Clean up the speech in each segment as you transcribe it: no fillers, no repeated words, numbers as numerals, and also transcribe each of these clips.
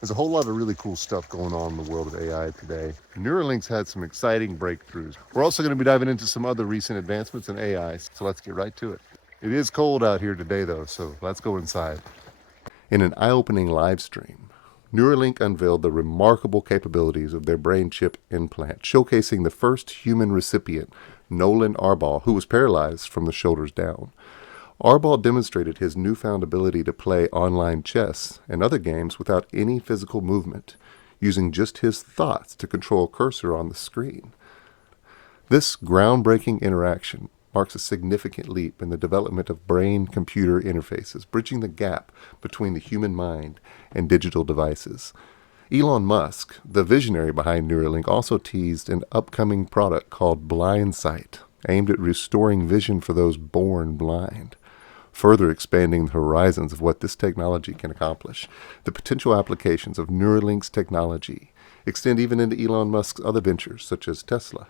There's a whole lot of really cool stuff going on in the world of AI today. Neuralink's had some exciting breakthroughs. We're also going to be diving into some other recent advancements in AI, so let's get right to it. It is cold out here today, though, so let's go inside. In an eye-opening live stream, Neuralink unveiled the remarkable capabilities of their brain chip implant, showcasing the first human recipient, Nolan Arbol, who was paralyzed from the shoulders down. Arbol demonstrated his newfound ability to play online chess and other games without any physical movement, using just his thoughts to control a cursor on the screen. This groundbreaking interaction marks a significant leap in the development of brain-computer interfaces, bridging the gap between the human mind and digital devices. Elon Musk, the visionary behind Neuralink, also teased an upcoming product called Blindsight, aimed at restoring vision for those born blind, further expanding the horizons of what this technology can accomplish. The potential applications of Neuralink's technology extend even into Elon Musk's other ventures, such as Tesla,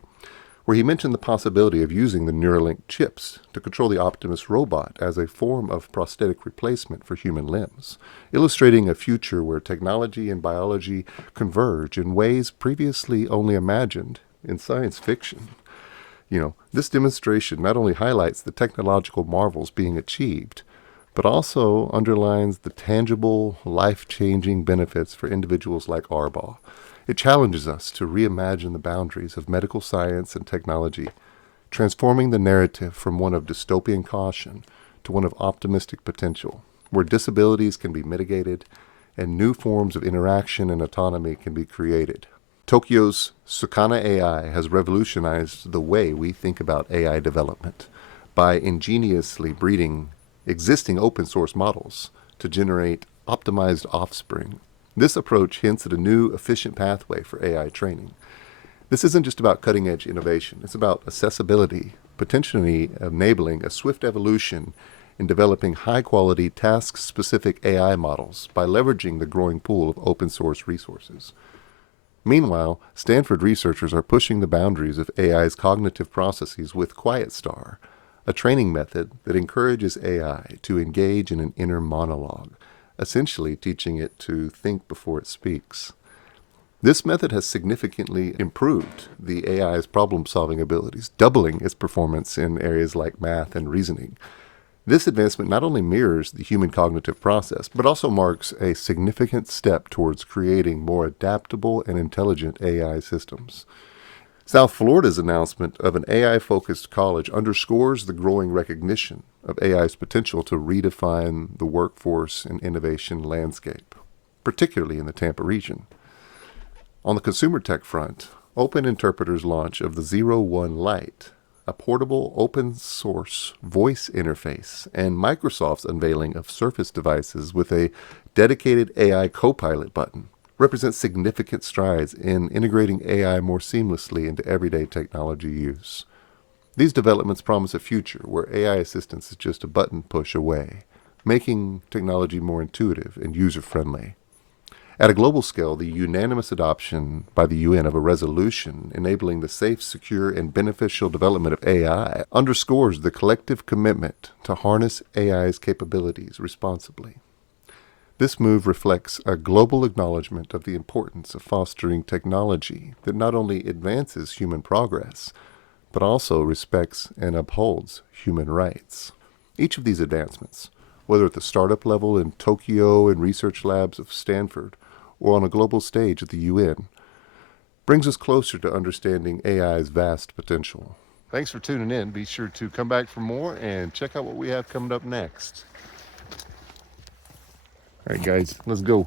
where he mentioned the possibility of using the Neuralink chips to control the Optimus robot as a form of prosthetic replacement for human limbs, illustrating a future where technology and biology converge in ways previously only imagined in science fiction. This demonstration not only highlights the technological marvels being achieved, but also underlines the tangible, life-changing benefits for individuals like Arbol. It challenges us to reimagine the boundaries of medical science and technology, transforming the narrative from one of dystopian caution to one of optimistic potential, where disabilities can be mitigated and new forms of interaction and autonomy can be created. Tokyo's Sukana AI has revolutionized the way we think about AI development by ingeniously breeding existing open source models to generate optimized offspring. This approach hints at a new, efficient pathway for AI training. This isn't just about cutting-edge innovation. It's about accessibility, potentially enabling a swift evolution in developing high-quality, task-specific AI models by leveraging the growing pool of open-source resources. Meanwhile, Stanford researchers are pushing the boundaries of AI's cognitive processes with QuietStar, a training method that encourages AI to engage in an inner monologue, essentially teaching it to think before it speaks. This method has significantly improved the AI's problem-solving abilities, doubling its performance in areas like math and reasoning. This advancement not only mirrors the human cognitive process, but also marks a significant step towards creating more adaptable and intelligent AI systems. South Florida's announcement of an AI-focused college underscores the growing recognition of AI's potential to redefine the workforce and innovation landscape, particularly in the Tampa region. On the consumer tech front, Open Interpreter's launch of the 01 Lite, a portable open-source voice interface, and Microsoft's unveiling of Surface devices with a dedicated AI Copilot button represent significant strides in integrating AI more seamlessly into everyday technology use. These developments promise a future where AI assistance is just a button push away, making technology more intuitive and user-friendly. At a global scale, the unanimous adoption by the UN of a resolution enabling the safe, secure, and beneficial development of AI underscores the collective commitment to harness AI's capabilities responsibly. This move reflects a global acknowledgement of the importance of fostering technology that not only advances human progress, but also respects and upholds human rights. Each of these advancements, whether at the startup level in Tokyo and research labs of Stanford, or on a global stage at the UN, brings us closer to understanding AI's vast potential. Thanks for tuning in. Be sure to come back for more and check out what we have coming up next. All right, guys, let's go.